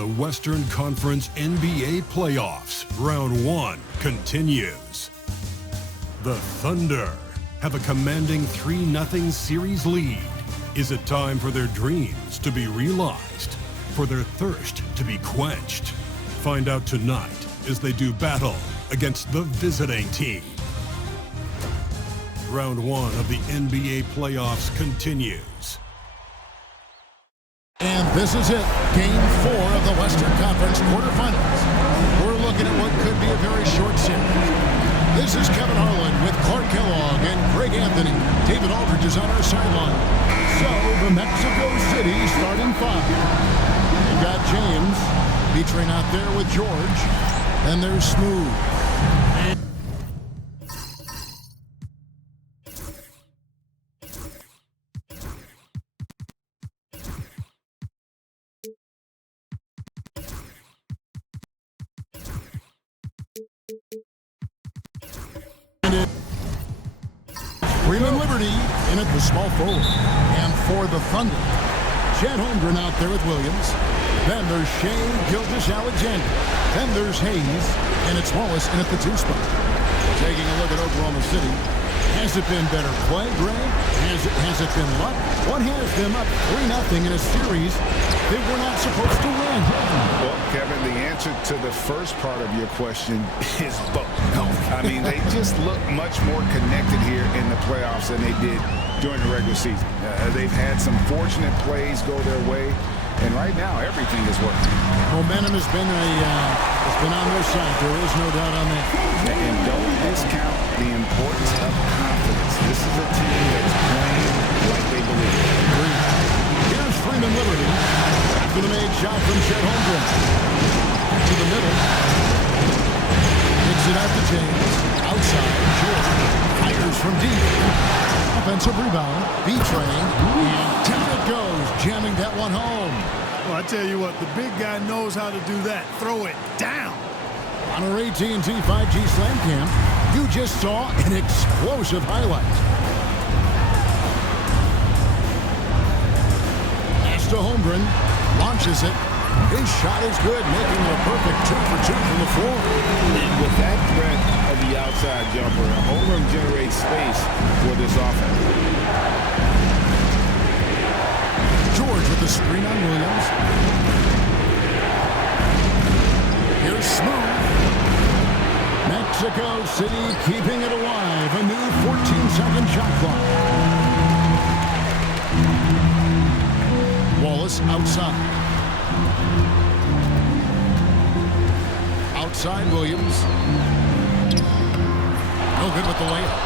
The Western Conference NBA playoffs, round 1 continues. The Thunder have a commanding 3-0 series lead. Is it time for their dreams to be realized? For their thirst to be quenched? Find out tonight as they do battle against the visiting team. Round 1 of the NBA playoffs continues. And this is it, Game 4 of the Western Conference quarterfinals. We're looking at what could be a very short series. This is Kevin Harlan with Clark Kellogg and Greg Anthony. David Aldridge is on our sideline. So, the Mexico City starting 5. You've got James featuring out there with George. And there's Smooth. Freeman Liberty in at the small forward. And for the Thunder, Chet Holmgren out there with Williams. Then there's Shea Gilgeous-Alexander. Then there's Hayes. And it's Wallace in at the 2 spot. Taking a look at Oklahoma City. Has it been better play, Greg? Has it been luck? What has them up 3-0 in a series they were not supposed to win? Well, Kevin, the answer to the first part of your question is both. I mean, they just look much more connected here in the playoffs than they did during the regular season. They've had some fortunate plays go their way, and right now everything is working. Momentum has been on their side. There is no doubt on that. And don't discount the importance of confidence. This is a team that's playing like they believe. Here's Freeman Liberty after the made shot from Chet Holmgren. To the middle. Kicks it out to James. Outside, George fires from deep. Offensive rebound. B-Train. And down it goes, jamming that one home. Well, I tell you what, the big guy knows how to do that. Throw it down. On our AT&T 5G Slam Cam, you just saw an explosive highlight. Pass to Holmgren, launches it. His shot is good, making it a perfect 2 for 2 from the floor. And with that threat of the outside jumper, Holmgren generates space for this offense. George with the screen on Williams. Here's Smooth. Mexico City keeping it alive. A new 14-second shot clock. Wallace outside. Outside Williams. No good with the layup.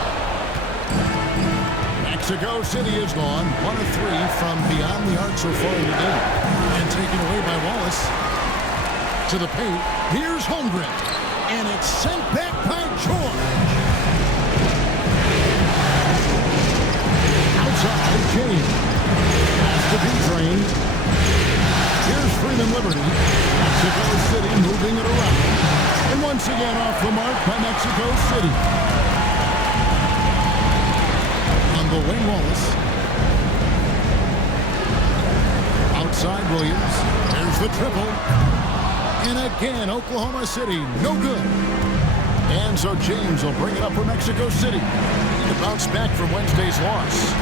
Mexico City is gone. 1 of 3 from beyond the arc so far in the game. And taken away by Wallace. To the paint. Here's Holmgren. And it's sent back by George. Outside, James. Pass to B-Train. Here's Freeman Liberty. Mexico City moving it around. And once again off the mark by Mexico City. On the wing, Wallace. Outside Williams. There's the triple. And again, Oklahoma City, no good. And so James will bring it up for Mexico City to bounce back from Wednesday's loss.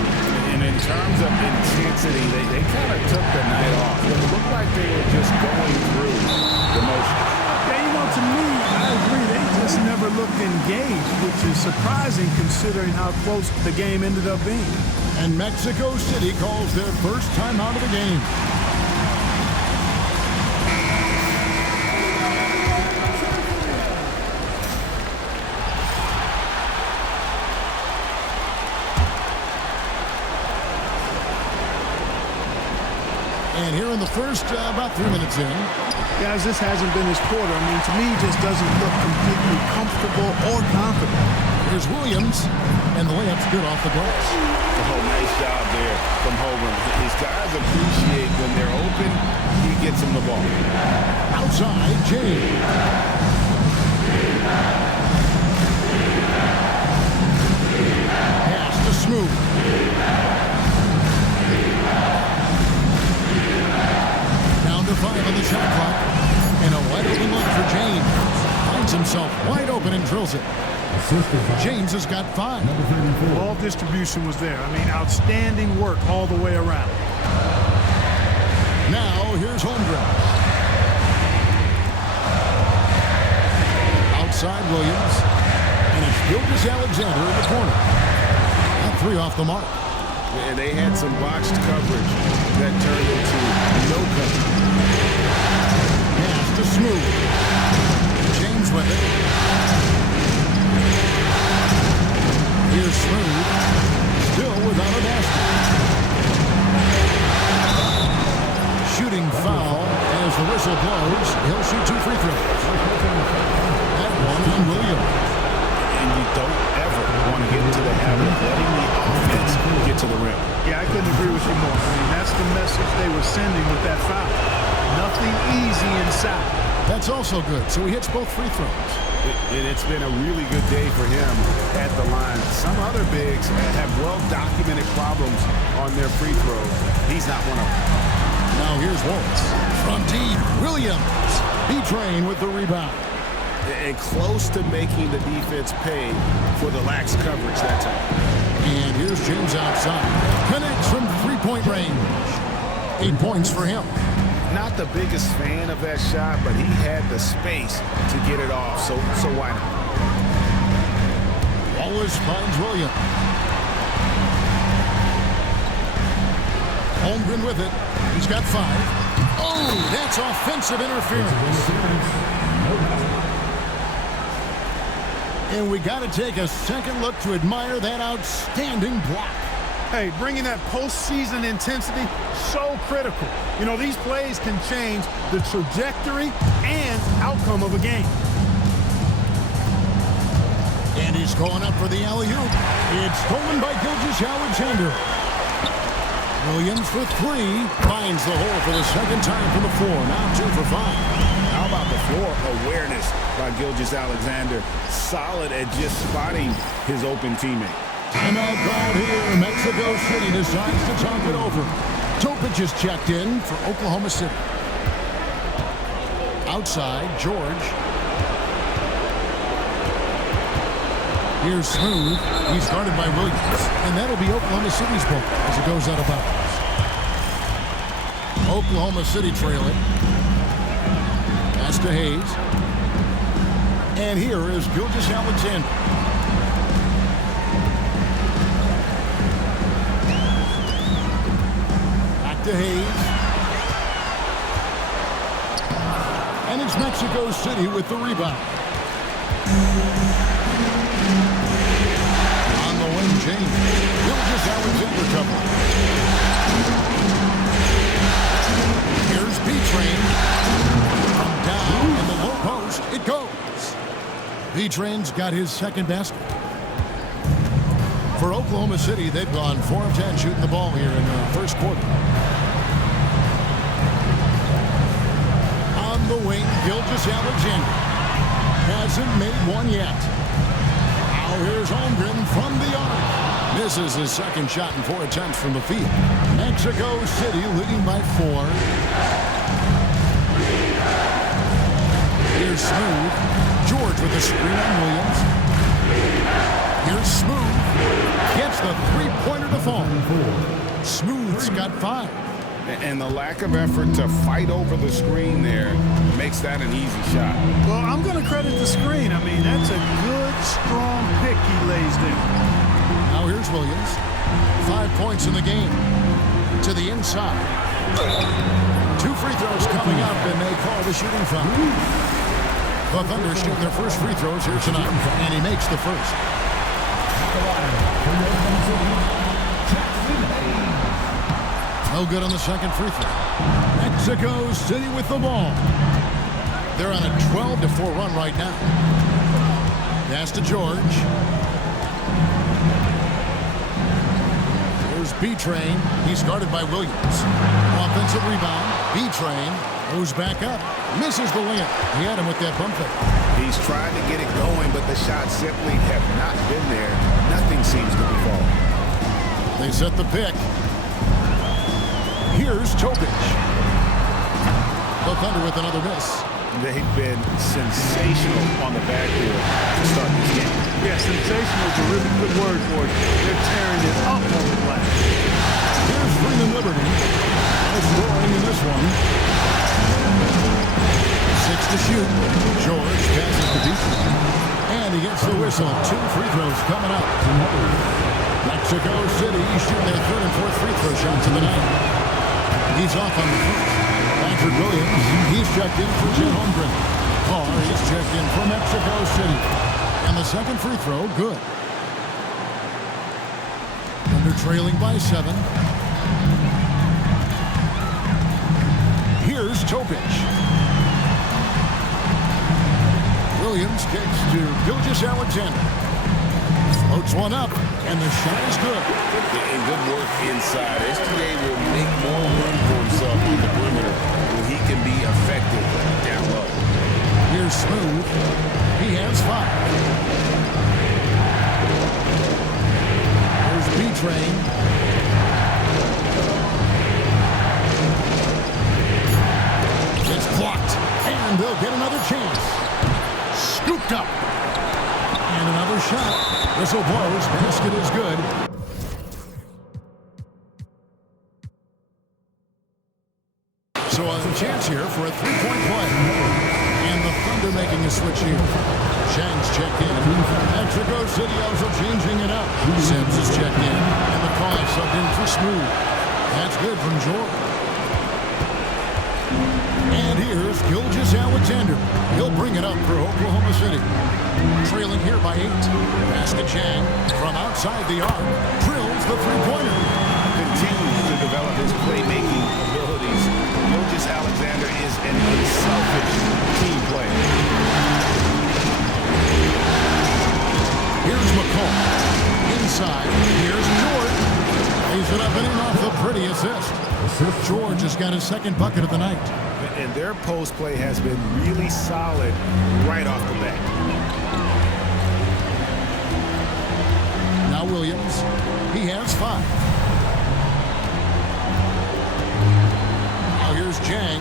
And in terms of intensity, they kind of took the night off. It looked like they were just going through the motions. Yeah, you know, to me, I agree. They just never looked engaged, which is surprising considering how close the game ended up being. And Mexico City calls their first time out of the game. And here in the first, about 3 minutes in. Guys, this hasn't been his quarter. I mean, to me, he just doesn't look completely comfortable or confident. Here's Williams, and the layup's good off the glass. Oh, nice job there from Holmgren. His guys appreciate when they're open, he gets them the ball. Outside, James. Pass to Smooth. 5 on the shot clock. And a wide open look for James. Finds himself wide open and drills it. James has got 5. Ball distribution was there. I mean, outstanding work all the way around. Now here's Holmgren. Outside Williams. And it's Gilgeous Alexander in the corner. That 3 off the mark. And they had some botched coverage that turned into no coverage. Pass to Smooth. James with it. Here's Smooth. Still without a basket. Shooting foul as the whistle blows. He'll shoot 2 free throws. That one on Williams. And you don't ever want to get into the habit of letting the offense get to the rim. Yeah, I couldn't agree with you more. I mean, that's the message they were sending with that foul. Nothing easy inside. That's also good. So he hits both free throws. And it's been a really good day for him at the line. Some other bigs have well-documented problems on their free throws. He's not one of them. Now here's Waltz. From deep, Williams. B-Train with the rebound. And close to making the defense pay for the lax coverage that time. And here's James outside. Connects from three-point range. 8 points for him. Not the biggest fan of that shot, but he had the space to get it off, so why not? Wallace finds Williams. Holmgren with it. He's got 5. Oh, that's offensive interference. And we got to take a second look to admire that outstanding block. Hey, bringing that postseason intensity, so critical. You know, these plays can change the trajectory and outcome of a game. And he's going up for the alley-oop. It's stolen by Gilgeous Alexander. Williams for 3. Finds the hole for the second time from the floor. Now 2 for 5. How about the floor awareness by Gilgeous Alexander? Solid at just spotting his open teammate. Timeout called here. Mexico City decides to talk it over. Topic is checked in for Oklahoma City. Outside, George. Here's Smooth. He's guarded by Williams. And that'll be Oklahoma City's ball as it goes out of bounds. Oklahoma City trailing. Pass to Hayes. And here is Gilgeous Alexander. Back to Hayes. And it's Mexico City with the rebound. On the wing, James. Gilgeous Alexander cover. Here's B-Train. From down in the low post, it goes. B-Train's got his second basket. For Oklahoma City, they've gone 4 of 10 shooting the ball here in the first quarter. On the wing, Gilgeous Alexander. Hasn't made one yet. Now here's Holmgren from the arc. Misses his second shot in 4 attempts from the field. Mexico City leading by 4. Here's Smooth. George with the screen on Williams. Here's Smooth. Gets the three-pointer to fall. Smooth's got 5. And the lack of effort to fight over the screen there makes that an easy shot. Well, I'm going to credit the screen. I mean, that's a good, strong pick he lays there. Now here's Williams. 5 points in the game. To the inside. 2 free throws coming up, and they call the shooting foul. The Thunder shooting their first free throws here tonight, and he makes the first. No good on the second free throw. Mexico City with the ball. They're on a 12-4 run right now. Pass to George. Here's B-Train. He's guarded by Williams. Offensive rebound. B-Train moves back up. Misses the layup. He had him with that pump fake. He's trying to get it going, but the shots simply have not been there. Nothing seems to be falling. They set the pick. Here's Topic. The Thunder with another miss. They've been sensational on the backfield to start this game. Yeah, sensational is a really good word for it. They're tearing it up on the glass. Here's Freeman Liberty. No scoring in this one. 6 to shoot. George passes to Beasley. And he gets the whistle. 2 free throws coming up. Mexico City shooting their 3rd and 4th free throw shots of the night. He's off on the first. Patrick Williams, he's checked in for Chet Holmgren. Carr, he's checked in for Mexico City. And the second free throw, good. Thunder trailing by 7. Here's Topic. Williams kicks to Gilgeous-Alexander. Floats one up, and the shot is good. And good work inside. SGA will make more room for himself on the perimeter where he can be effective down low. Here's Smooth. He has 5. Here's B-Train. It's blocked, and they'll get another chance. Scooped up. And another shot. Whistle blows. Basket is good. So a chance here for a 3-point play. And the Thunder making a switch here. Shang's checked in. Mexico City also changing it up. Sims is checked in. And the call subbed in for Smooth. That's good from George. And here's Gilgeous-Alexander. He'll bring it up for Oklahoma City. Trailing here by 8. Pass to Chang from outside the arc. Drills the three-pointer. Continues to develop his playmaking abilities. Gilgeous-Alexander is an unselfish team player. Here's McCall. Inside. Here's George. Lays it up and in off the pretty assist. George has got his 2nd bucket of the night. And their post play has been really solid right off the bat. Now Williams. He has 5. Now here's Chang.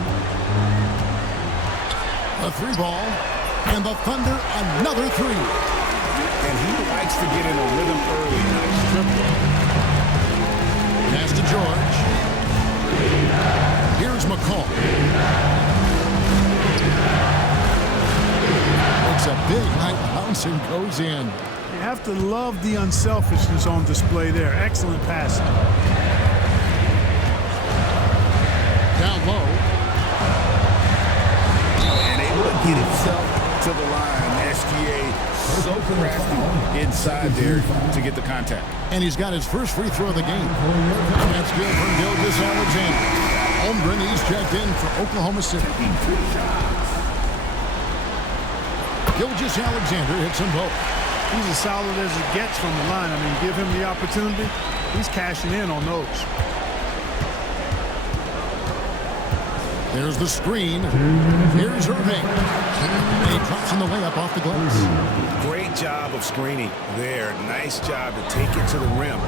A 3 ball. And the Thunder another 3. And he likes to get in a rhythm early. Nice triple. Pass to George. Here's McCall. Looks a big high bounce and goes in. You have to love the unselfishness on display there. Excellent passing. Down low. And able to get himself to the line. SGA so crafty inside there to get the contact. And he's got his first free throw of the game. That's good from Gilgeous-Alexander. Holmgren, he's checked in for Oklahoma City. Gilgeous-Alexander hits them both. He's as solid as it gets from the line. I mean, give him the opportunity. He's cashing in on those. There's the screen. Here's Irving. And he drops in the layup off the glass. Great job of screening there. Nice job to take it to the rim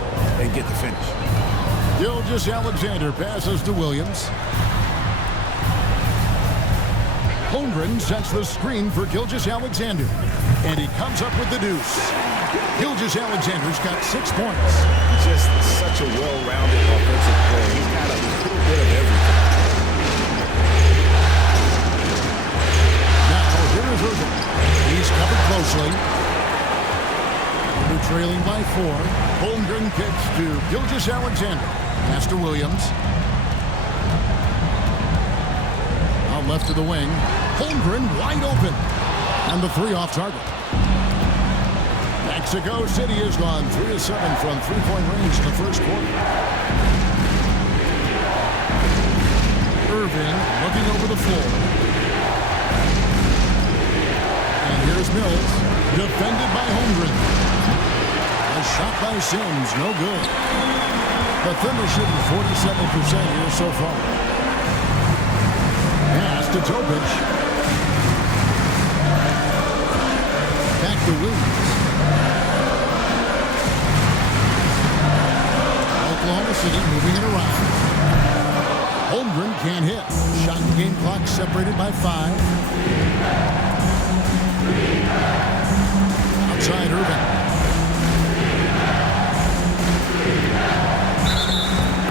and get the finish. Gilgeous-Alexander passes to Williams. Holmgren sets the screen for Gilgeous-Alexander. And he comes up with the deuce. Gilgeous-Alexander's got 6 points. Just such a well-rounded offensive player. He's got a little bit of everything. Now here is Irving. He's covered closely. They're trailing by 4. Holmgren kicks to Gilgeous-Alexander. Pass to Williams. Out left to the wing. Holmgren wide open. And the 3 off target. Mexico City has gone 3 of 7 from 3-point range in the first quarter. Irving looking over the floor. And here's Mills, defended by Holmgren. A shot by Sims, no good. The Thunder shooting 47% here so far. Pass to Topic. Back to Williams. Oklahoma City moving it around. Holmgren can't hit. Shot game clock separated by 5. Outside Irving.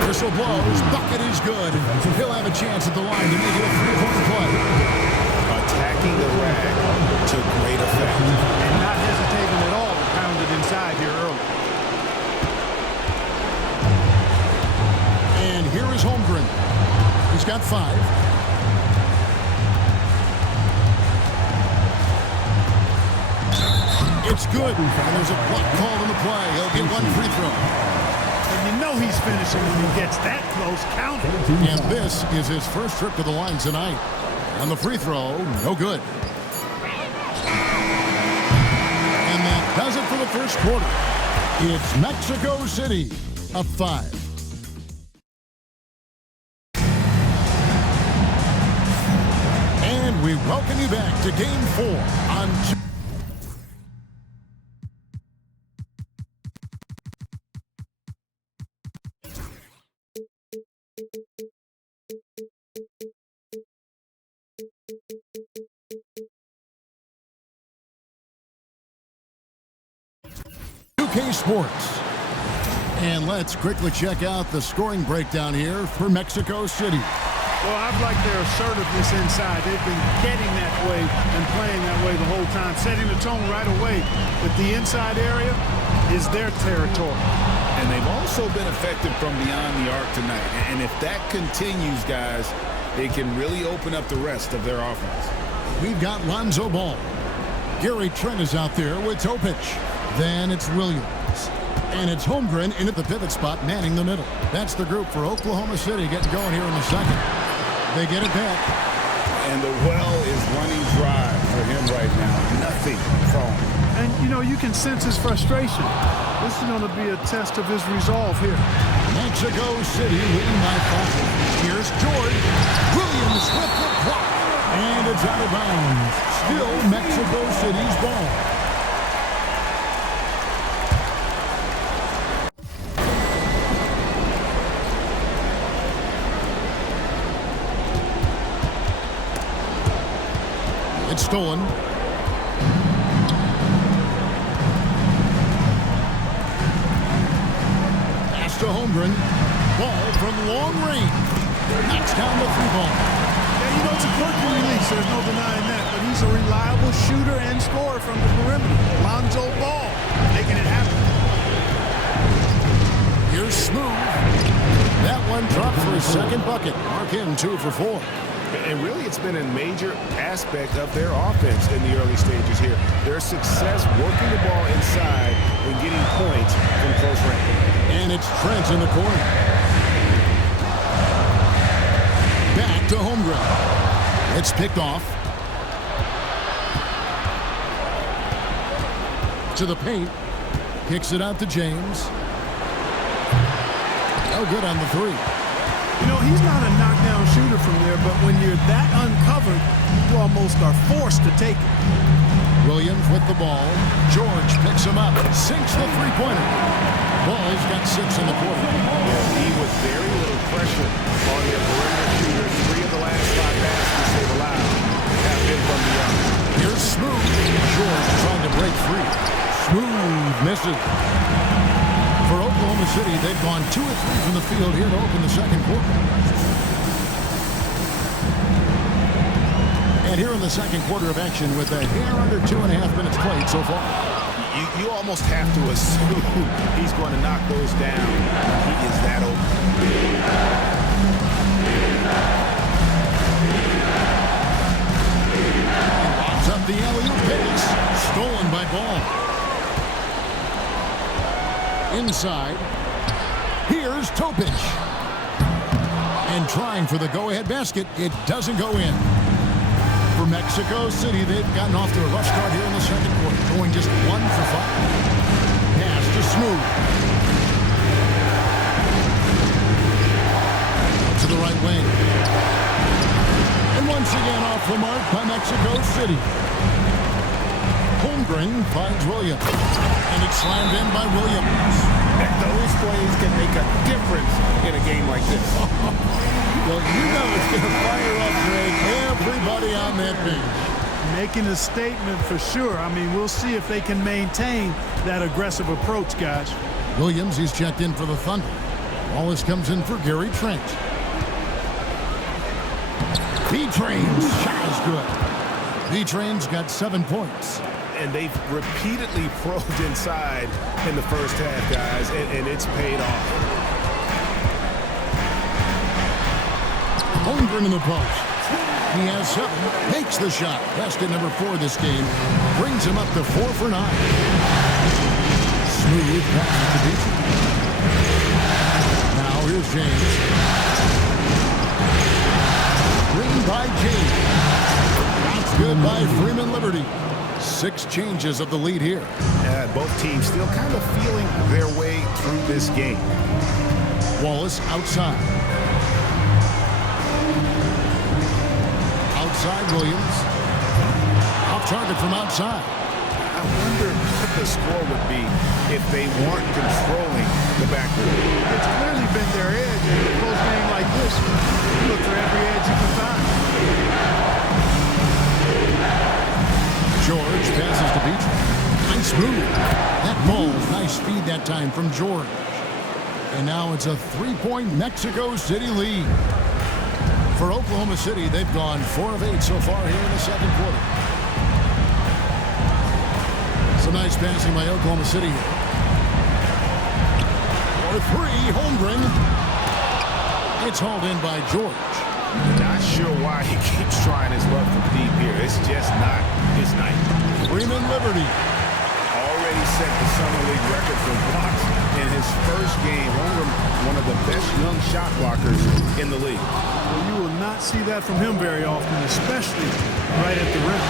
Whistle blows. Bucket is good. He'll have a chance at the line to make it a 3-point play. Attacking the rag to great effect. And not hesitating at all to pound it inside here early. And here is Holmgren. He's got 5. It's good. And there's a block called on the play. He'll get 1 free throw. And you know he's finishing when he gets that close. Count it. And this is his first trip to the line tonight. And the free throw, no good. And that does it for the first quarter. It's Mexico City up 5. And we welcome you back to Game 4 on Sports. And let's quickly check out the scoring breakdown here for Mexico City. Well, I've liked their assertiveness inside. They've been getting that way and playing that way the whole time, setting the tone right away. But the inside area is their territory. And they've also been effective from beyond the arc tonight. And if that continues, guys, it can really open up the rest of their offense. We've got Lonzo Ball. Gary Trent is out there with Topic. Then it's Williams. And it's Holmgren in at the pivot spot, manning the middle. That's the group for Oklahoma City getting going here in the second. They get it back. And the well is running dry for him right now. Nothing from him. And, you know, you can sense his frustration. This is going to be a test of his resolve here. Mexico City leading by 5. Here's George. Williams with the block. And it's out of bounds. Still Mexico City's ball. It's stolen. Pass to Holmgren. Ball from long range. Knocks down the 3-ball. Yeah, you know, it's a quirky release. There's no denying that. But he's a reliable shooter and scorer from the perimeter. Lonzo Ball making it happen. Here's Smooth. That one dropped for his second bucket. Mark him 2 for 4. And really, it's been a major aspect of their offense in the early stages here. Their success working the ball inside and getting points from close range. And it's Trent in the corner. Back to Holmgren. It's picked off. To the paint. Kicks it out to James. No good on the 3. You know, he's not a knockdown shooter from there, but when you're that uncovered, you almost are forced to take it. Williams with the ball. George picks him up. Sinks the 3-pointer. Ball's got 6 in the quarter. Yeah, he with very little pressure on their perimeter shooters. 3 of the last 5 baskets they've allowed have been from the arc. Here's Smooth. George trying to break free. Smooth misses. For Oklahoma City, they've gone 2 of 3 from the field here to open the second quarter. And here in the second quarter of action with a hair under 2.5 minutes played so far. You almost have to assume he's going to knock those down. He is that open. Lobs up the alley-oop pass. Stolen by Ball. Inside. Here's Topic. And trying for the go-ahead basket. It doesn't go in. For Mexico City, they've gotten off to a rough start here in the second quarter, going just 1 for 5. Pass to Smooth. To the right wing. And once again off the mark by Mexico City. Holmgren finds Williams. And it's slammed in by Williams. And those plays can make a difference in a game like this. Well, you know it's going to fire up, Greg, everybody on that bench. Making a statement for sure. I mean, we'll see if they can maintain that aggressive approach, guys. Williams, he's checked in for the Thunder. Wallace comes in for Gary Trent. B-Train's shot is good. B-Train's got 7 points. And they've repeatedly probed inside in the first half, guys, and it's paid off. Holmgren in the post. He has 7, makes the shot. Best at number 4 this game. Brings him up to 4 for 9. Smooth passes to Beasley. Now here's James. Green by James. That's good by Freeman Liberty. 6 changes of the lead here. Both teams still kind of feeling their way through this game. Wallace outside. Outside Williams. Off target from outside. I wonder what the score would be if they weren't controlling the backcourt. It's clearly been their edge in a close game like this. You look for every edge you can find. George passes to Beasley. Nice move. That ball, nice speed that time from George. And now it's a 3-point Mexico City lead. For Oklahoma City, they've gone 4 of 8 so far here in the second quarter. Some nice passing by Oklahoma City here. For 3, Holmgren. It's hauled in by George. Not sure why he keeps trying his luck from deep here. It's just not his night. Freeman Liberty. Already set the Summer League record for blocks in his first game. Holmgren, one of the best young shot blockers in the league. Well, you will not see that from him very often, especially right at the rim.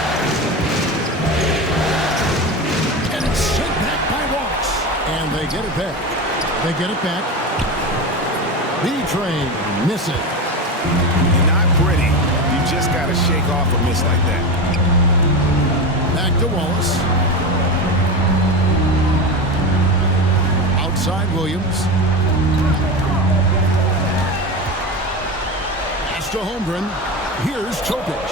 And it's sent back by Wallace. And they get it back. They get it back. B-Train miss it. Not pretty. You just got to shake off a miss like that. Back to Wallace. Outside Williams. Pass to Holmgren. Here's Topic.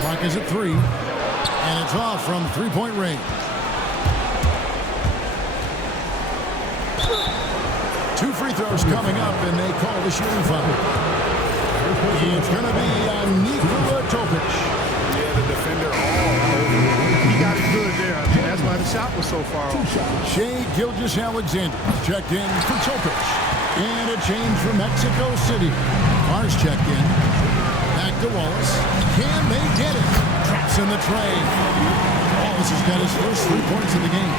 Clock is at 3. And it's off from 3-point range. 2 free throws coming up, and they call the shooting foul. It's going to be Nikola Topic. Yeah, the defender all over. He got it good there. I mean, that's why the shot was so far off. Shai Gilgeous-Alexander checked in for Topic. And a change for Mexico City. Mars checked in. Back to Wallace. Can they get it? Traps in the tray. Wallace has got his first 3 points of the game.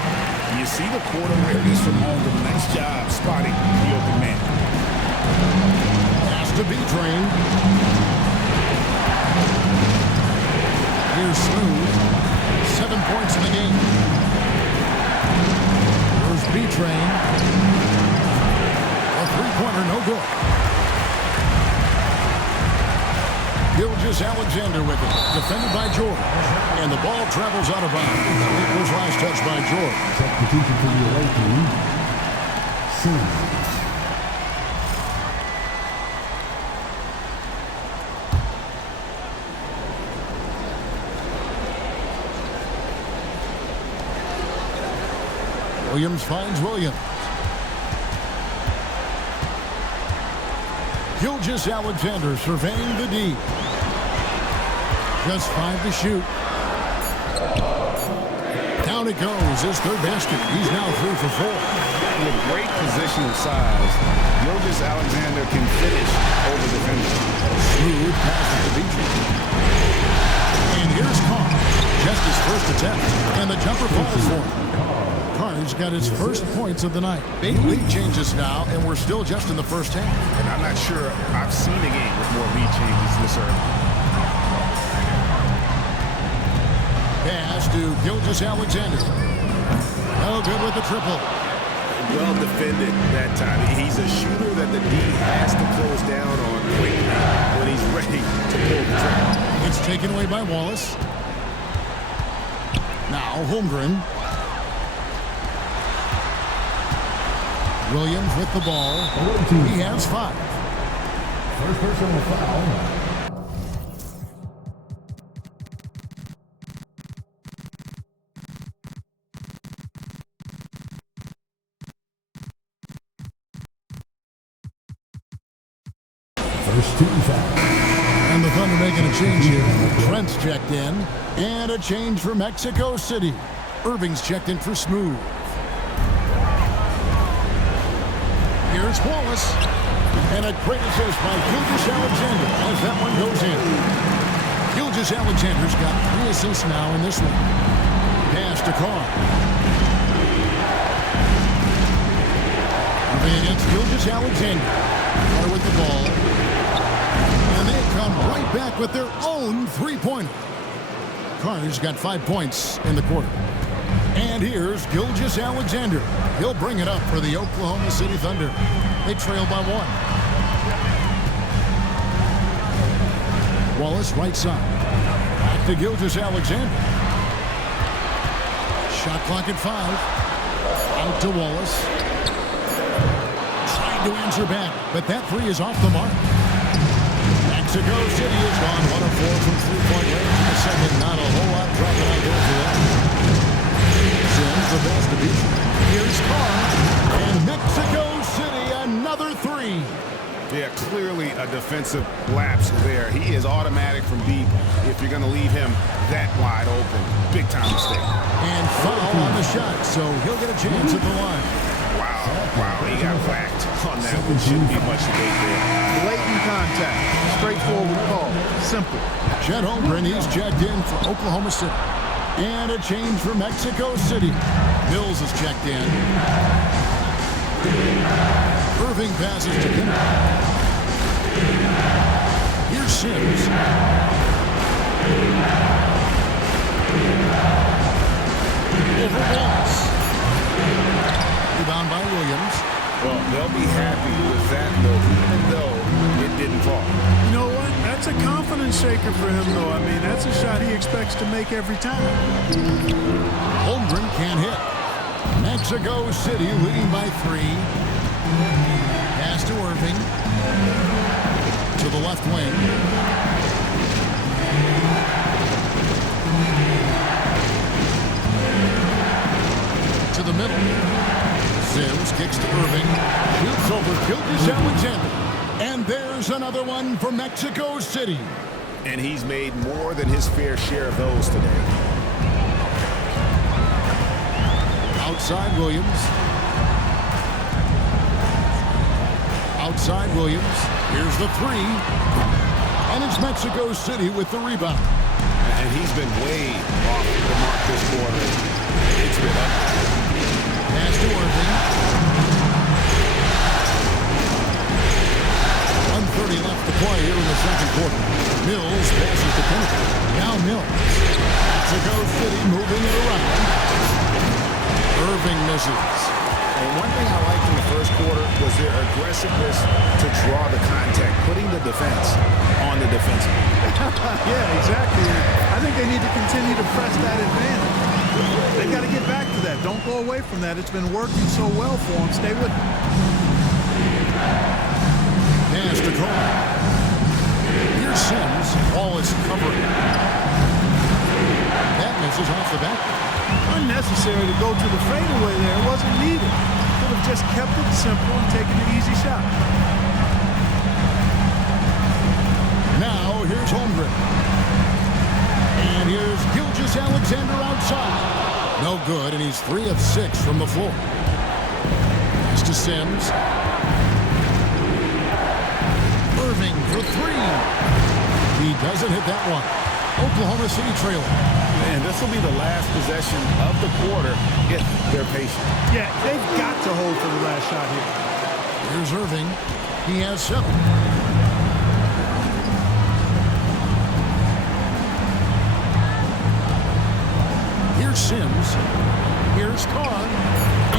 You see the court awareness from Holmgren. Nice job spotting the open man. Pass to B-Train. Here's Smooth. 7 points in the game. There's B-Train. A 3-pointer, no good. Gilgeous-Alexander with it. Defended by George. And the ball travels out of bounds. It was last touched by George. Substitution for the away team. Sims. Williams finds Williams. Gilgeous-Alexander surveying the D. Just 5 to shoot. Down it goes. His 3rd basket. He's now 3 for 4. With great positional size, Gilgeous-Alexander can finish over defenders. Smooth passes to Beasley. And here's Carr. Just his first attempt. And the jumper falls for him. Carr's got his first points of the night. Big lead changes now, and we're still just in the first half. And I'm not sure I've seen a game with more lead changes this early. Pass to Gilgeous-Alexander. No good with the triple. Well defended that time. He's a shooter that the D has to close down on quickly when he's ready to pull the trigger. It's taken away by Wallace. Now Holmgren. Williams with the ball. He has 5. First personal foul. First team foul. And the Thunder making a change here. Trent's checked in. And a change for Mexico City. Irving's checked in for Smooth. Here's Wallace. And a great assist by Gilgeous-Alexander as that one goes in. Gilgeous-Alexander's got 3 assists now in this one. Pass to Carr. Irving against Gilgeous-Alexander. Carr with the ball. And they come right back with their own three-pointer. Carr's got 5 points in the quarter. And here's Gilgeous-Alexander. He'll bring it up for the Oklahoma City Thunder. They trail by 1. Wallace right side. Back to Gilgeous-Alexander. Shot clock at 5. Out to Wallace. Trying to answer back, but that 3 is off the mark. Mexico City has gone 1 of 4 from three-point range in the second. Not a whole lot dropping out there for them. Sims the best to beat. Here's Carr. And Mexico City another 3. Yeah, clearly a defensive lapse there. He is automatic from deep if you're going to leave him that wide open. Big time mistake. And foul on the shot, so he'll get a chance at the line. Wow, he got whacked on that one. Shouldn't be much debate there. Blatant contact. Straightforward call. Simple. Chet Holmgren, he's checked in for Oklahoma City. And a change for Mexico City. Mills is checked in. Irving passes to Pinner. Here's Sims. Over Wallace. Rebound by Williams. Well, they'll be happy with that move, even though it didn't fall. You know what? That's a confidence shaker for him, though. I mean, that's a shot he expects to make every time. Holmgren can't hit. Mexico City leading by 3. Pass to Irving. To the left wing. To the middle. Sims kicks to Irving. Shoots over Gilgeous-Alexander. And there's another one for Mexico City. And he's made more than his fair share of those today. Outside Williams. Outside Williams. Here's the 3. And it's Mexico City with the rebound. And he's been way off the mark this quarter. It's been up. Pass to Irving. 1:30 left to play here in the second quarter. Mills passes to Pinnacle. Now Mills. Mexico City moving it around. Irving misses. And one thing I liked in the first quarter was their aggressiveness to draw the contact, putting the defense on the defensive. Yeah, exactly. I think they need to continue to press that advantage. They got to get back to that. Don't go away from that. It's been working so well for them. Stay with it. Pass to Carr. Here's Sims. Ball is covered. That misses off the back. Unnecessary to go to the fadeaway there. It wasn't needed. Could have just kept it simple and taken the easy shot. Now here's Holmgren. And here's Gilgeous-Alexander outside. No good, and he's 3 of 6 from the floor. Pass to Sims. Irving for 3. He doesn't hit that one. Oklahoma City trailing. And this will be the last possession of the quarter if they're patient. Yeah, they've got to hold for the last shot here. Here's Irving. He has 7. Here's Sims. Here's Carr.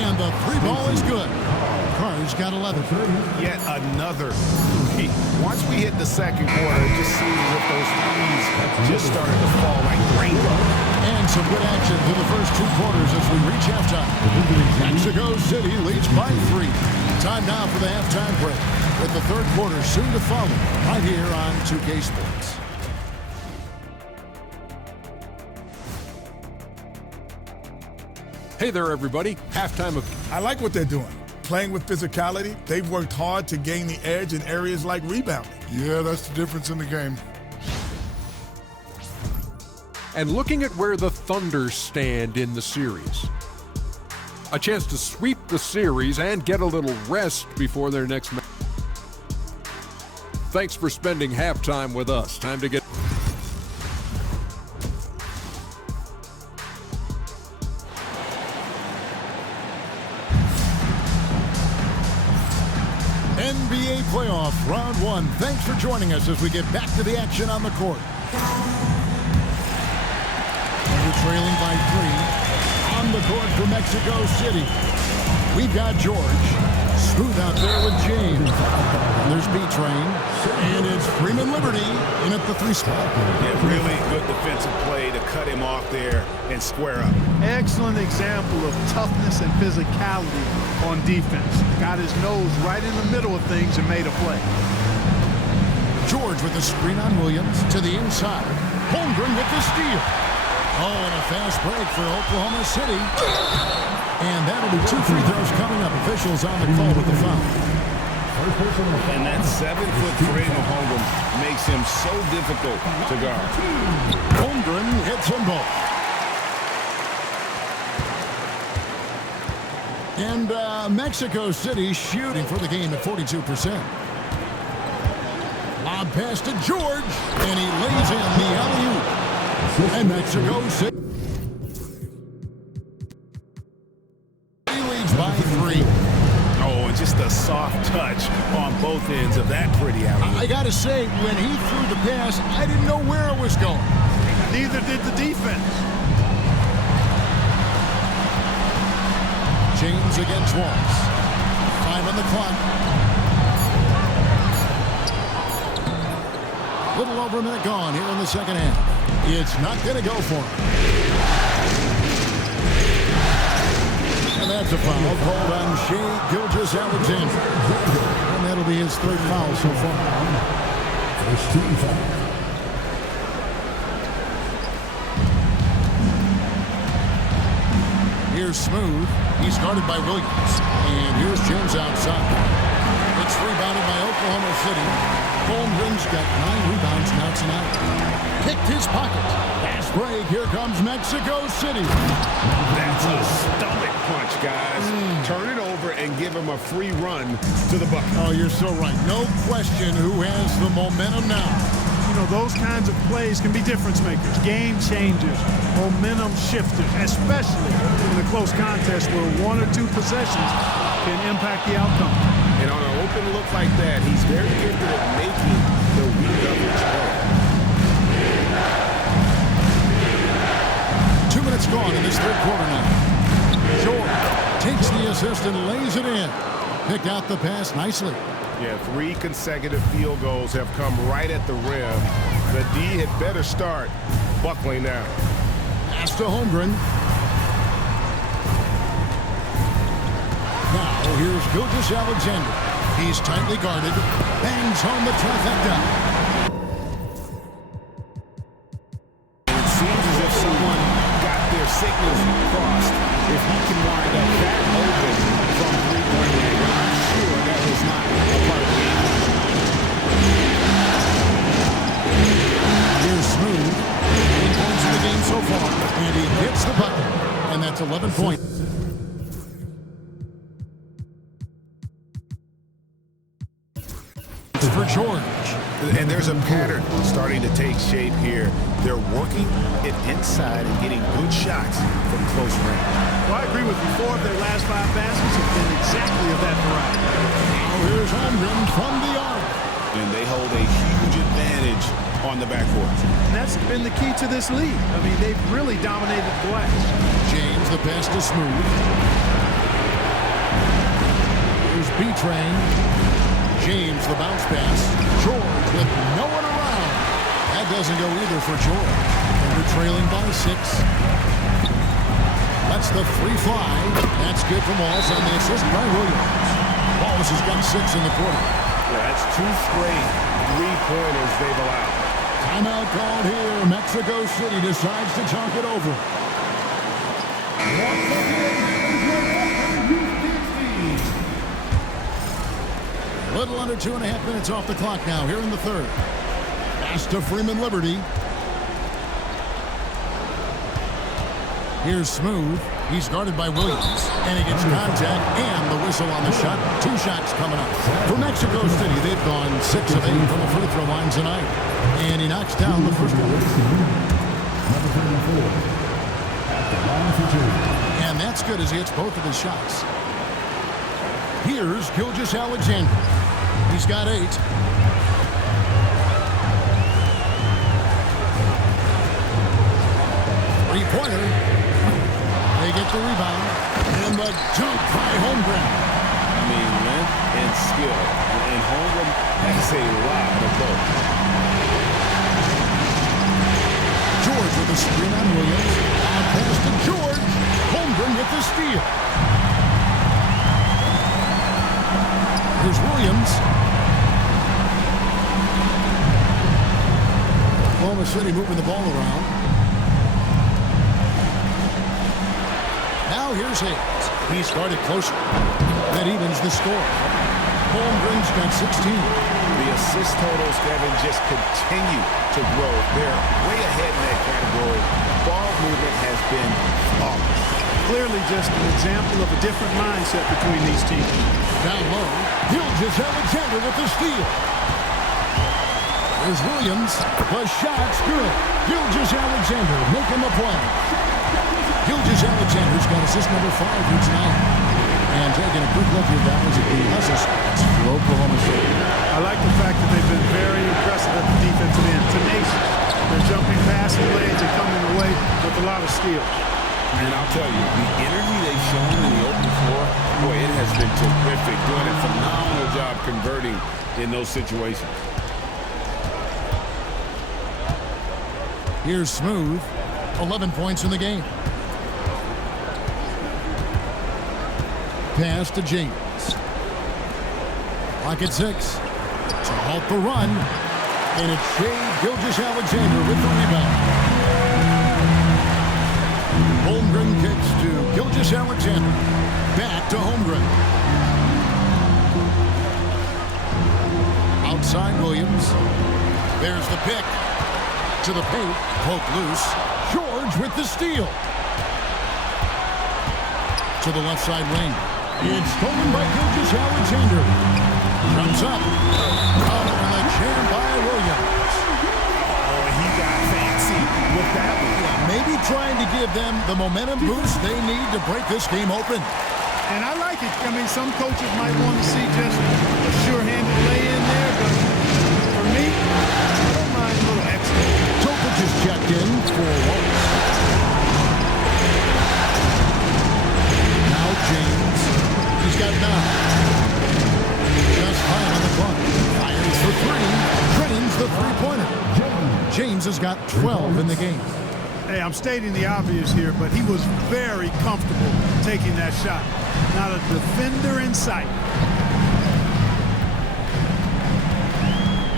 And the 3 ball is good. Carr's got 11. Yet another 3. Once we hit the second quarter, it just seems as if those 3s just started to fall like rain. And some good action through the first 2 quarters as we reach halftime. Mexico City leads by 3. Time now for the halftime break, with the third quarter soon to follow, right here on 2K Sports. Hey there, everybody. Halftime of... I like what they're doing. Playing with physicality, they've worked hard to gain the edge in areas like rebounding. Yeah, that's the difference in the game. And looking at where the Thunder stand in the series. A chance to sweep the series and get a little rest before their next match. Thanks for spending halftime with us. Time to get... NBA playoff round one. Thanks for joining us as we get back to the action on the court. We're trailing by 3 on the court for Mexico City. We've got George. Smooth out there with James. And there's B-Train. And it's Freeman Liberty in at the 3 spot. Yeah, really good defensive play to cut him off there and square up. Excellent example of toughness and physicality on defense. Got his nose right in the middle of things and made a play. George with the screen on Williams to the inside. Holmgren with the steal. Oh, and a fast break for Oklahoma City. And that'll be 2 free throws coming up. Officials on the call with the foul. And that 7-foot frame of Holmgren makes him so difficult to guard. Holmgren hits them both. And Mexico City shooting for the game at 42%. Lob pass to George, and he lays in the alley-oop. And Mexico City leads by 3. Oh, and just a soft touch on both ends of that pretty alley. I gotta say, when he threw the pass, I didn't know where it was going. Neither did the defense. James against Walls. 5 on the clock. Little over a minute gone here in the second half. It's not going to go for him. And that's a foul called on Shai Gilgeous-Alexander. And that'll be his 3rd foul so far. First team foul. Here's Smooth. He's guarded by Williams. And here's James outside. It's rebounded by Oklahoma City. Holmgren's got 9 rebounds now tonight. Picked his pocket. Fast break. Here comes Mexico City. That's a stomach punch, guys. Turn it over and give him a free run to the bucket. Oh, you're so right. No question who has the momentum now. You know, those kinds of plays can be difference makers, game changers, momentum shifters, especially in a close contest where 1 or 2 possessions can impact the outcome. And on an open look like that, he's very gifted at making the re-coverage play. 2 minutes gone in this 3rd quarter now. George takes the assist and lays it in. Picked out the pass nicely. Yeah, 3 consecutive field goals have come right at the rim. The D had better start buckling down. Pass to Holmgren. Now here's Gilgeous-Alexander. He's tightly guarded. Bangs home the trifecta. It seems as if someone got their signals crossed. If he can wind up that open from 3-point range, I'm sure that was not a part of the game. Here's Smooth. 8 points in the game so far. And he hits the button. And that's 11 points. For George. And there's a pattern starting to take shape here. They're working it inside and getting good shots from close range. Well, I agree with you. 4 of their last 5 baskets have been exactly of that variety. Now here's Holmgren from the arc. And they hold a huge advantage on the backcourt. And that's been the key to this league. I mean, they've really dominated the glass. James, the pass to Smooth. Here's B-Train. James, the bounce pass. George with no one around. That doesn't go either for George. And they're trailing by 6. That's the free fly. That's good from Walls on the assist by Williams. Ball Dallas has got 6 in the quarter. Yeah, that's 2 straight three-pointers they've allowed. Timeout called here. Mexico City decides to talk it over. A little under 2.5 minutes off the clock now here in the third. Pass to Freeman Liberty. Here's Smooth. He's guarded by Williams. And he gets contact and the whistle on the shot. 2 shots coming up. For Mexico City, they've gone 6 of 8 from the free throw line tonight. And he knocks down the first one. And that's good as he hits both of his shots. Here's Gilgeous-Alexander. He's got 8. Three-pointer. They get the rebound. And the jump by Holmgren. I mean, length and skill. And Holmgren has a lot of both. George with the screen on Williams. Out pass to George. Holmgren with the steal. Here's Williams. Oklahoma City moving the ball around. Now here's Hayes. He's guarded closer. That evens the score. Holmgren's got 16. The assist totals, Kevin, just continue to grow. They're way ahead in that category. Ball movement has been flawless. Clearly just an example of a different mindset between these teams. Down low, Gilgeous-Alexander with the steal. There's Williams. The shot's good. Gilgeous-Alexander making the play. Gilgeous-Alexander's got assist number 5 here tonight. And taking a quick look here, guys, at the assists for Oklahoma City. I like the fact that they've been very impressive at the defensive end. Tenacious. They're jumping passing lanes and coming away with a lot of steals. And I'll tell you, the energy they've shown in the open floor, boy, it has been terrific. Doing a phenomenal job converting in those situations. Here's Smooth. 11 points in the game. Pass to James. Clock at 6. To halt the run. And it's Shea Gilgeous-Alexander with the rebound. Holmgren kicks to Gilgeous-Alexander. Back to Holmgren. Outside Williams. There's the pick. To the paint. Poke loose. George with the steal. To the left side wing. It's stolen by Gilgeous-Alexander. Jumps up. Oh, and a jam by Williams. Oh, he got fancy with that one. Yeah, maybe trying to give them the momentum boost they need to break this game open. And I like it. I mean, some coaches might want to see just a sure-handed lay-in there, but for me, I don't mind a little extra. Topic is checked in for Wallace. Now James. He's got 9. Just 5 on the clock. Fires for 3. Drains the three-pointer. James has got 12 in the game. Hey, I'm stating the obvious here, but he was very comfortable taking that shot. Not a defender in sight.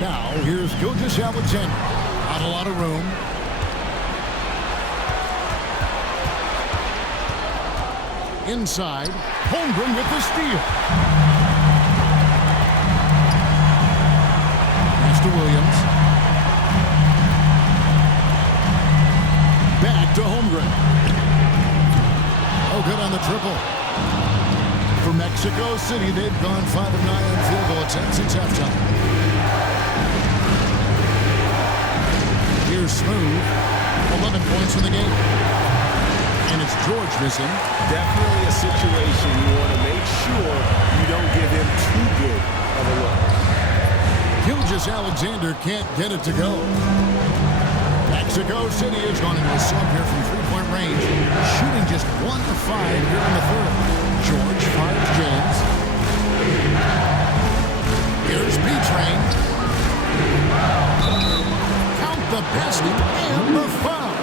Now, here's Gilgeous-Alexander. Not a lot of room. Inside, Holmgren with the steal. Pass to Williams. Back to Holmgren. Oh, good on the triple. For Mexico City, they've gone 5 of 9 on field goal attempts since halftime. Here's Smooth. 11 points in the game. And it's George missing. Definitely a situation you want to make sure you don't give him too good of a look. Gilgeous-Alexander can't get it to go. Mexico City has gone into a slump here from three-point range, shooting just 1 of 5 here in the third. George fires James. Here's B-Train. Count the basket and the foul.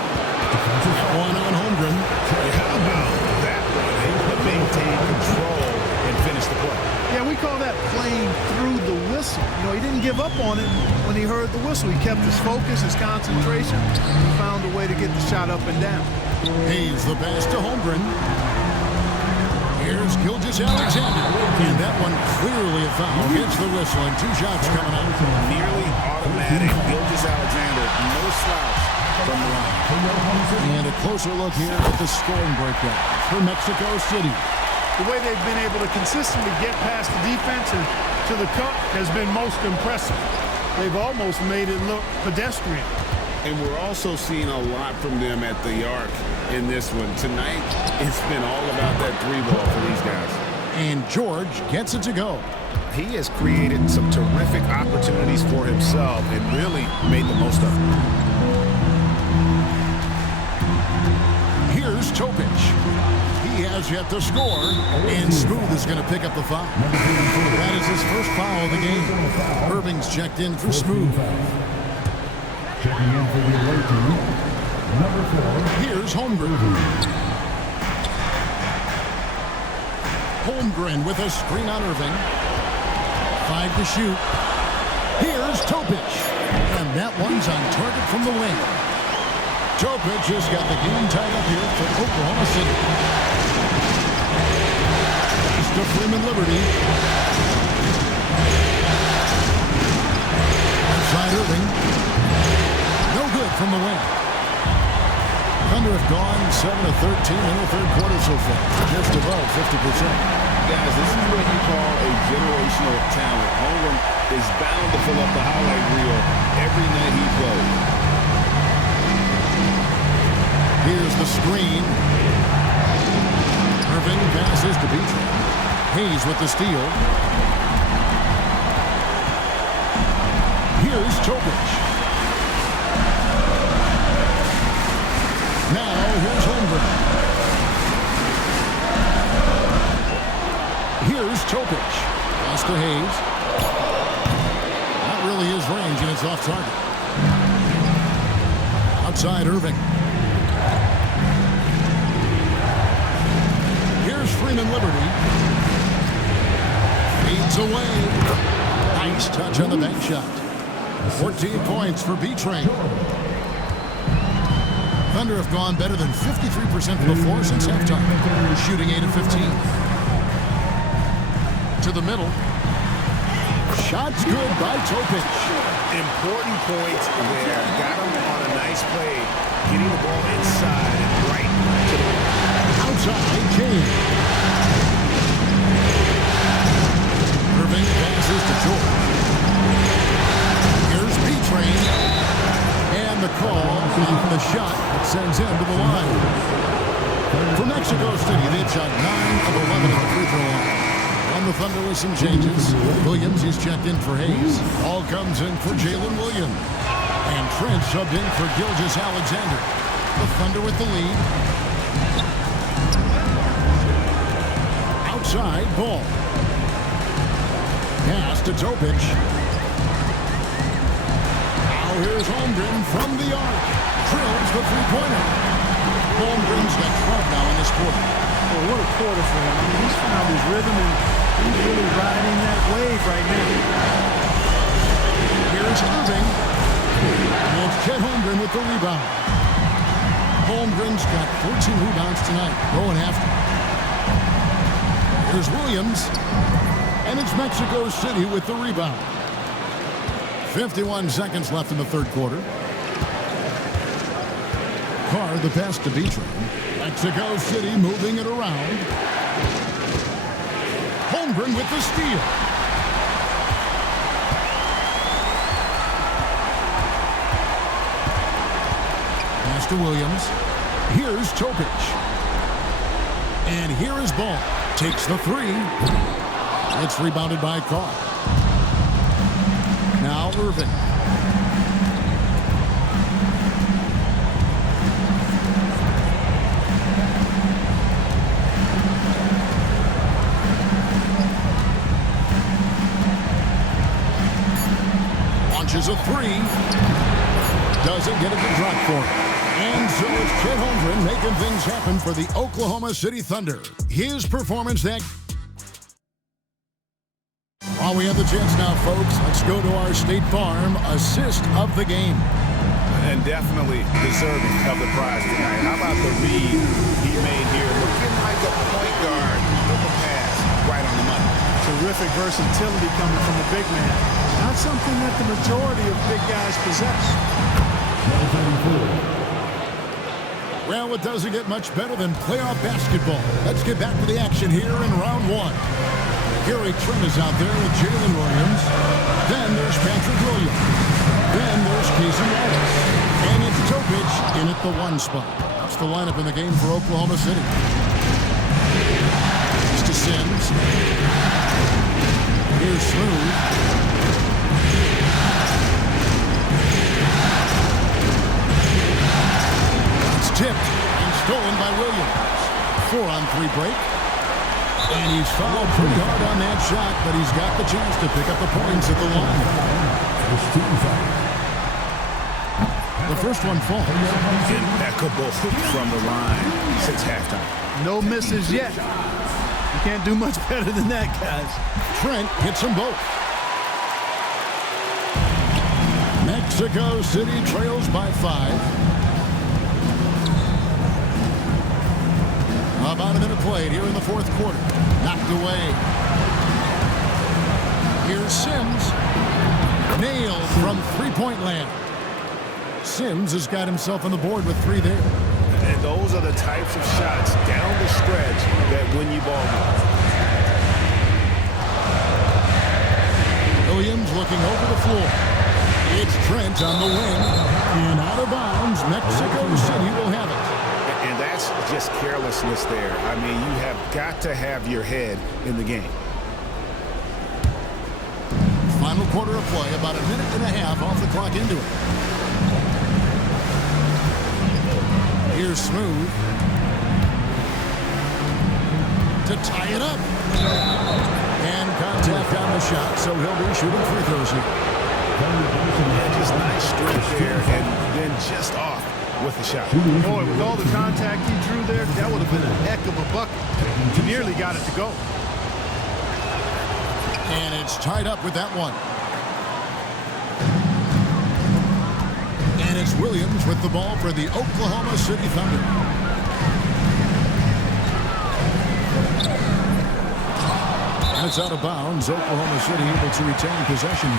One on Holmgren. How about that one? Able to maintain control and finish the play. Yeah, we call that playing through the whistle. You know, he didn't give up on it when he heard the whistle. He kept his focus, his concentration, and found a way to get the shot up and down. Hayes the pass to Holmgren. Here's Gilgeous-Alexander, and that one clearly a foul. Gets the whistle, and 2 shots coming up. Nearly automatic. Gilgeous-Alexander, no slouch from the line. And a closer look here at the scoring breakdown for Mexico City. The way they've been able to consistently get past the defense and to the cup has been most impressive. They've almost made it look pedestrian. And we're also seeing a lot from them at the arc in this one. Tonight, it's been all about that 3-ball for these guys. And George gets it to go. He has created some terrific opportunities for himself and really made the most of them. Here's Topic. He has yet to score, and Smooth is going to pick up the foul. That is his first foul of the game. Irving's checked in for Smooth. Checking in for the away team, number 4. Here's Holmgren. Holmgren with a screen on Irving. 5 to shoot. Here's Topic. And that one's on target from the wing. Topic has got the game tied up here for Oklahoma City. Pass to Freeman Liberty. Outside Irving. No good from the wing. Thunder have gone 7 of 13 in the third quarter so far. Just above 50%. Guys, this is what you call a generational talent. Holmgren is bound to fill up the highlight reel every night he plays. Here's the screen. Irving passes to Beatrice. Hayes with the steal. Here's Topic. Now here's Holmgren. Here's Topic. Pass to Hayes. Not really his range, and it's off target. Outside Irving. Freeman Liberty. Fades away. Nice touch on the bank shot. 14 points for B-Train. Thunder have gone better than 53% from the floor since halftime. Shooting 8 of 15. To the middle. Shot's good by Topic. Important points there. Got him on a nice play. Getting the ball inside and right to the outside Kane. Irving passes to George. Here's B-Train. And the call on the shot that sends him to the line. For Mexico City, they've shot 9 of 11 at the free throw line. On the Thunder with some changes. Williams, he's checked in for Hayes. All comes in for Jalen Williams. And Trent subbed in for Gilgeous-Alexander. The Thunder with the lead. Outside ball. Pass to Topic. Now here's Holmgren from the arc. Drills the three-pointer. Holmgren's got 12 now in this quarter. Well, what a quarter for him. I mean, he's found his rhythm and he's really riding that wave right now. Here's Irving. And it's Chet Holmgren with the rebound. Holmgren's got 14 rebounds tonight, going after. Here's Williams. And it's Mexico City with the rebound. 51 seconds left in the third quarter. Carr the pass to Beatrice. Mexico City moving it around. Holmgren with the steal. Pass to Williams. Here's Topic. And here is Ball. Takes the three. It's rebounded by Carr. Now Irving. Launches a three. Doesn't get a good drop for it. And so it's Chet Holmgren making things happen for the Oklahoma City Thunder. His performance that We have the chance now, folks. Let's go to our State Farm assist of the game. And definitely deserving of the prize tonight. How about the read he made here? Looking like a point guard with a pass right on the money. Terrific versatility coming from the big man. Not something that the majority of big guys possess. Well, it doesn't get much better than playoff basketball. Let's get back to the action here in round one. Gary Trent is out there with Jalen Williams. Then there's Patrick Williams. Then there's Casey Wallace. And it's Topic in at the 1 spot. That's the lineup in the game for Oklahoma City. It's to Sims. Here's Smooth. It's tipped and stolen by Williams. 4-on-3 break. And he's fouled pretty hard on that shot, but he's got the chance to pick up the points at the line. The first one falls. Impeccable from the line since halftime. No misses yet. You can't do much better than that, guys. Trent hits them both. Mexico City trails by 5. About a minute played here in the fourth quarter. Knocked away. Here's Sims. Nailed from three-point land. Sims has got himself on the board with 3 there. And those are the types of shots down the stretch that win you ball games. Williams looking over the floor. It's Trent on the wing. And out of bounds, Mexico City will have it. And that's just carelessness there. I mean, you have got to have your head in the game. Final quarter of play, about a minute and a half off the clock into it. Here's Smooth. To tie it up. And contact on the shot, so he'll be shooting free throws here. Yeah, just nice strength there, and then just off with the shot. Boy, with all the contact he drew there, that would have been a heck of a bucket. He nearly got it to go. And it's tied up with that one. And it's Williams with the ball for the Oklahoma City Thunder. And it's out of bounds. Oklahoma City able to retain possession.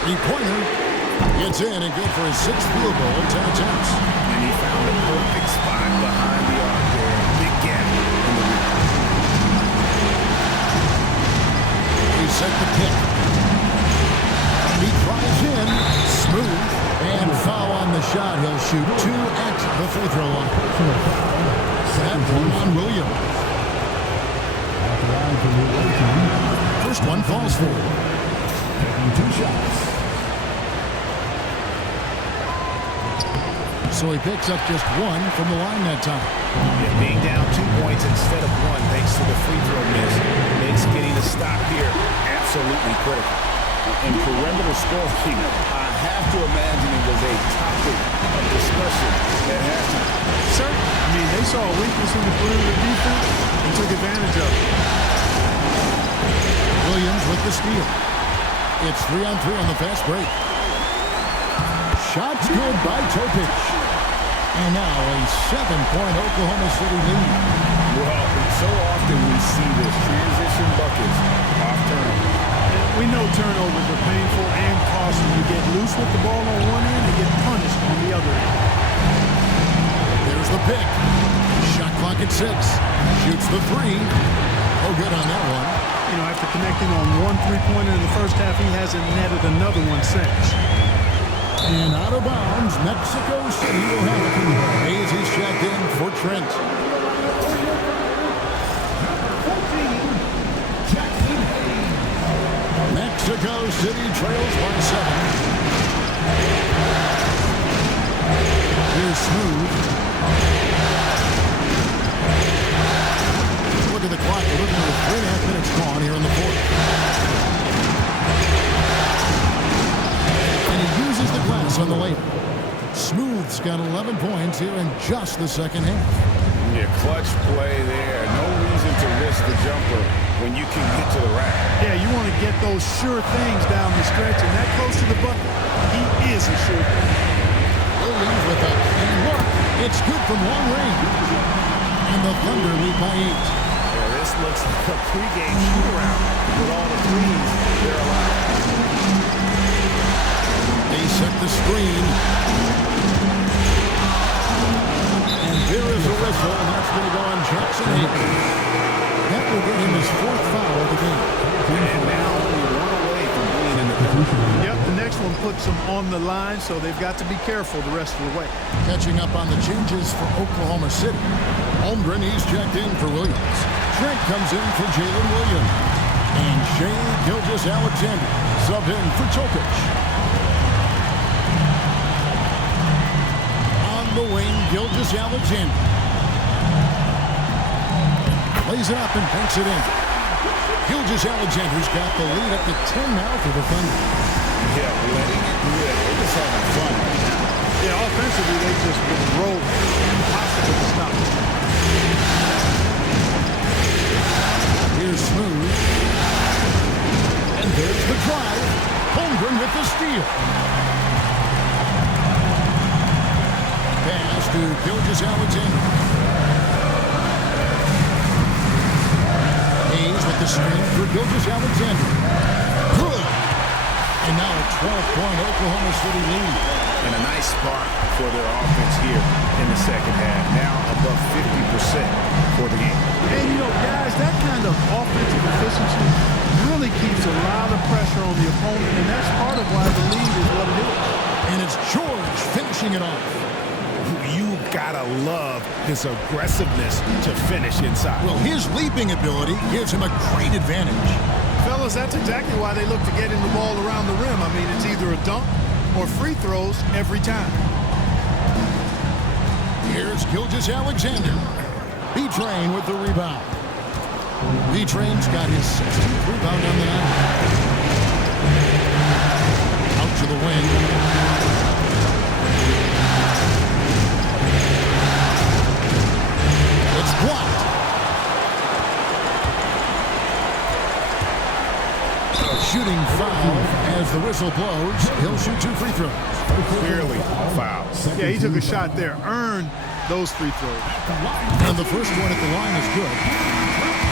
Three-pointer. Gets in and good for his 6th field goal in 10 attempts. And he found a perfect spot behind the arc there. Big gap in the rim. He set the pick. He drives in. Smooth. And foul on the shot. He'll shoot 2 at the free throw line. That one on Williams. First one falls for him. Taking 2 shots. So he picks up just 1 from the line that time. Yeah, being down 2 points instead of 1 thanks to the free throw miss makes getting a stop here absolutely critical. In perimeter scoring, I have to imagine it was a topic of discussion at halftime. Certainly. I mean, they saw a weakness in the perimeter defense and took advantage of it. Williams with the steal. It's 3-on-3 on the fast break. Shots good by Topic. And now a 7-point Oklahoma City lead. Well, so often we see this transition buckets off turnover. We know turnovers are painful and costly. You get loose with the ball on one end and get punished on the other end. There's the pick. Shot clock at 6. Shoots the 3. Oh, good on that one. You know, after connecting on 1 3-pointer in the first half, he hasn't netted another one since. And out of bounds, Mexico City will have it. Hayes is checked in for Trent. Mexico City trails by 7. Here's Smooth. Look at the clock. We're looking at 3.5 minutes gone here in the fourth. And he uses the glass on the layup. Smooth Smith's got 11 points here in just the second half. Yeah, clutch play there. No reason to risk the jumper when you can get to the rack. Yeah, you want to get those sure things down the stretch, and that close to the bucket, he is a sure thing. Williams with a clean look. It's good from long range. And the Thunder lead by 8. Yeah, this looks like a pregame shoot-around with all the threes they're allowed. They set the screen. And there is a whistle, and that's going to go on Jackson Hayes. That will get him his 4th foul of the game. And now only one away from being in the penalty. Yep, the next one puts them on the line, so they've got to be careful the rest of the way. Catching up on the changes for Oklahoma City. Holmgren, he's checked in for Williams. Trent comes in for Jalen Williams. And Shea Gilgeous-Alexander subbed in for Topic. On the wing, Gilgeous-Alexander. Plays it up and banks it in. Gilgeous-Alexander's got the lead up to 10 now for the Thunder. Yeah, letting it rip. They're just having fun right now. Yeah, offensively, they've just been rolling. Impossible to stop. Here's Smooth. And there's the drive. Holmgren with the steal. Pass to Gilgeous-Alexander. Hayes with the screen for Gilgeous-Alexander. Good. And now a 12-point Oklahoma City lead. And a nice spark for their offense here in the second half. Now above 50% for the game. And, you know, guys, that kind of offensive efficiency really keeps a lot of pressure on the opponent, and that's part of why the lead is what it is. And it's George finishing it off. You gotta love his aggressiveness to finish inside. Well, his leaping ability gives him a great advantage. Fellas, that's exactly why they look to get in the ball around the rim. I mean, it's either a dunk or free throws every time. Here's Gilgeous-Alexander. B-Train with the rebound. B-Train's got his 16th rebound on the night. Out to the wing. It's blocked. Shooting foul as the whistle blows. He'll shoot 2 free throws. Clearly fouls. Yeah, he took a shot there, earned those free throws. And the first one at the line is good.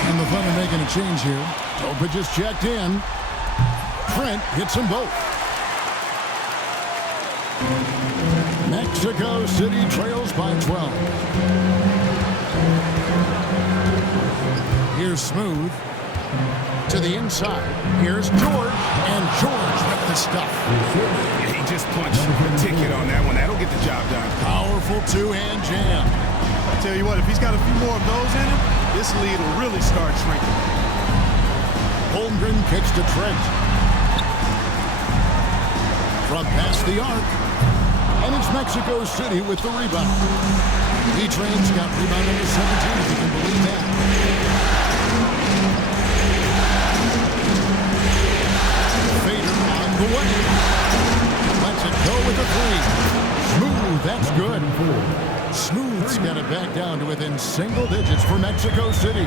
And the Thunder making a change here. Topic just checked in. Trent hits them both. Mexico City trails by 12. Here's Smooth. To the inside. Here's George. And George with the stuff. Yeah, he just punched the ticket on that one. That'll get the job done. Powerful 2-hand jam. I tell you what, if he's got a few more of those in him, this lead will really start shrinking. Holmgren kicks to Trent. From past the arc. And it's Mexico City with the rebound. B-Train's got rebound number 17, if you can believe that. Fader on the way. Lets it go with a 3. Smooth, that's good. Smooth's got it back down to within single digits for Mexico City.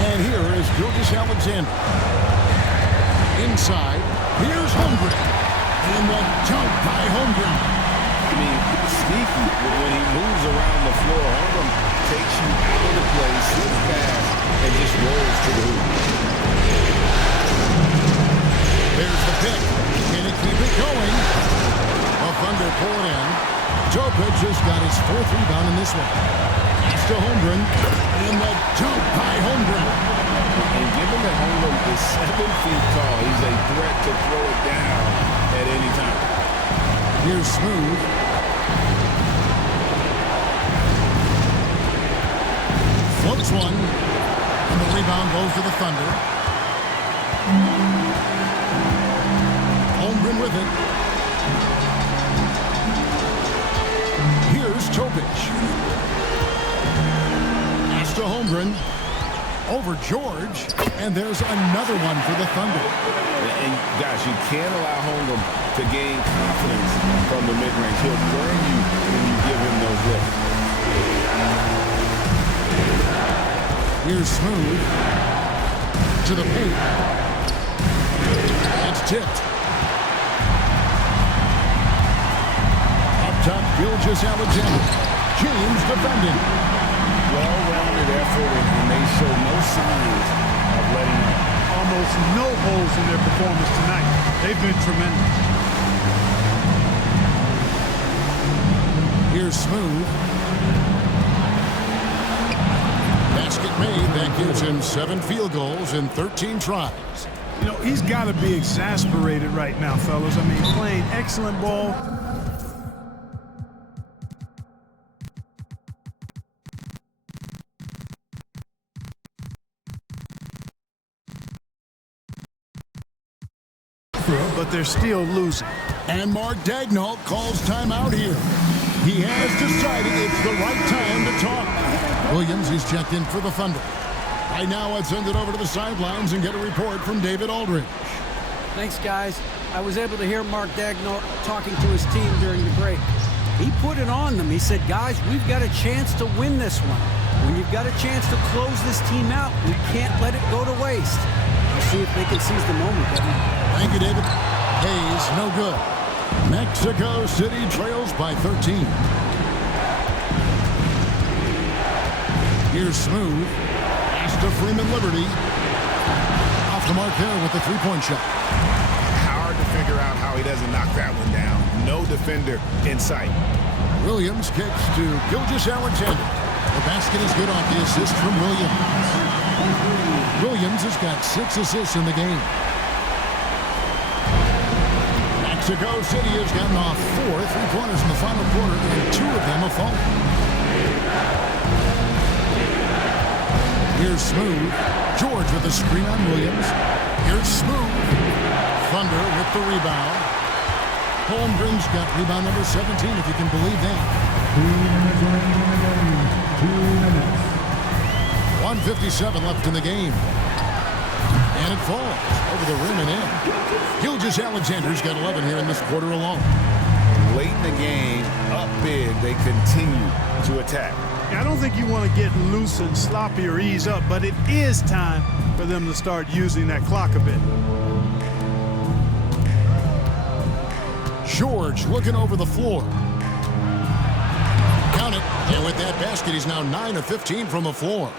And here is Gilgeous-Alexander. Inside, here's Holmgren. And the jump by Holmgren. I mean, sneaky when he moves around the floor. Holmgren takes you out of the play, slips back, and just rolls to the hoop. There's the pick. Can he keep it going? A Thunder pull it in. Topic just got his 4th rebound in this one. It's to Holmgren. And the jump by Holmgren. And given that Holmgren is 7 feet tall, he's a threat to throw it down at any time. Here's Smooth. Floats one. And the rebound goes to the Thunder. Holmgren with it. Here's Topic. Pass to Holmgren. over George, and there's another one for the Thunder. And guys, you can't allow Holmgren to gain confidence from the mid-range. He'll burn you when you give him those looks. Here's Smooth to the paint. It's tipped. Up top, Gilgeous-Alexander. James defending. Well-rounded effort, and they show no signs of letting up. Almost no holes in their performance tonight. They've been tremendous. Here's Smooth. Basket made. That gives him 7 field goals in 13 tries. You know, he's got to be exasperated right now, fellas. I mean, playing excellent ball. But they're still losing. And Mark Daigneault calls timeout here. He has decided it's the right time to talk. Williams is checked in for the Thunder. Right now, I'd send it over to the sidelines and get a report from David Aldridge. Thanks, guys. I was able to hear Mark Daigneault talking to his team during the break. He put it on them. He said, guys, we've got a chance to win this one. When you've got a chance to close this team out, we can't let it go to waste. We'll see if they can seize the moment, Kevin. Thank you, David. Hayes, no good. Mexico City trails by 13. Here's Smooth. Pass to Freeman Liberty. Off the mark there with the three-point shot. Hard to figure out how he doesn't knock that one down. No defender in sight. Williams kicks to Gilgeous-Alexander. The basket is good off the assist from Williams. Williams has got 6 assists in the game. Mexico City has gotten off 4 3-pointers in the final quarter, and 2 of them have fallen. Here's Smooth. George with the screen on Williams. Here's Smooth. Thunder with the rebound. Holmgren's got rebound number 17, if you can believe that. 1:57 left in the game. And it falls over the rim and in. Gilgeous-Alexander's got 11 here in this quarter alone. Late in the game, up big, they continue to attack. I don't think you want to get loose and sloppy or ease up, but it is time for them to start using that clock a bit. George looking over the floor. Count it. And with that basket, he's now 9 of 15 from the floor.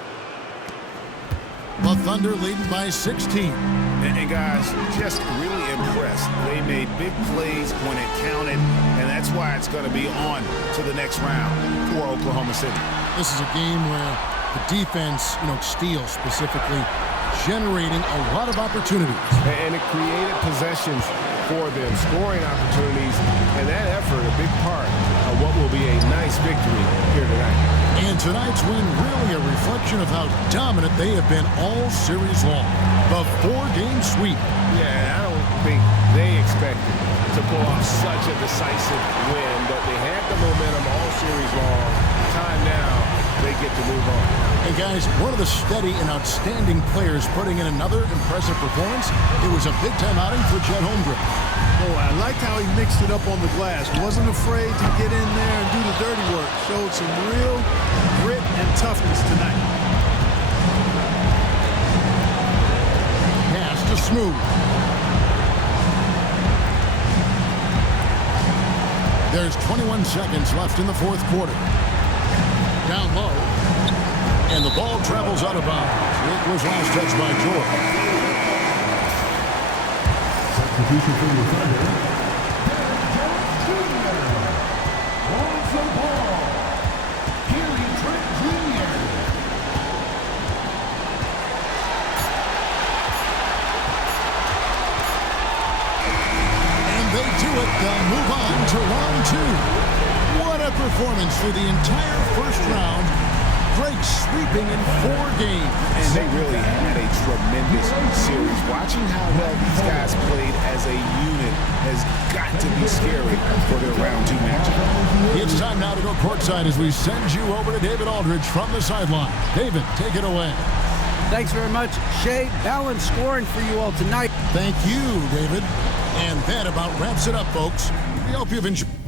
The Thunder leading by 16. And guys, just really impressed. They made big plays when it counted, and that's why it's going to be on to the next round for Oklahoma City. This is a game where the defense, steals specifically, generating a lot of opportunities. And it created possessions for them, scoring opportunities, and that effort a big part of what will be a nice victory here tonight. And tonight's win really a reflection of how dominant they have been all series long. The 4-game sweep. Yeah, I don't think they expected to pull off such a decisive win, but they had the momentum all series long. Time now, they get to move on. Hey guys, one of the steady and outstanding players putting in another impressive performance. It was a big-time outing for Chet Holmgren. Oh, I liked how he mixed it up on the glass. Wasn't afraid to get in there and do the dirty work. Showed some real grit and toughness tonight. Pass to Smooth. There's 21 seconds left in the fourth quarter. Down low. And the ball travels out of bounds. It was last touched by George. Substitution for the Thunder. Derek Jones Jr. On the ball. Gary Trent Jr. And they do it. They'll move on to round 2. What a performance for the entire first round. Great sweeping in 4 games. And they really had a tremendous series. Watching how well these guys played as a unit has got to be scary for their round 2 matchup. It's time now to go courtside as we send you over to David Aldridge from the sideline. David, take it away. Thanks very much, Shea. Balanced scoring for you all tonight. Thank you, David. And that about wraps it up, folks. We hope you've enjoyed.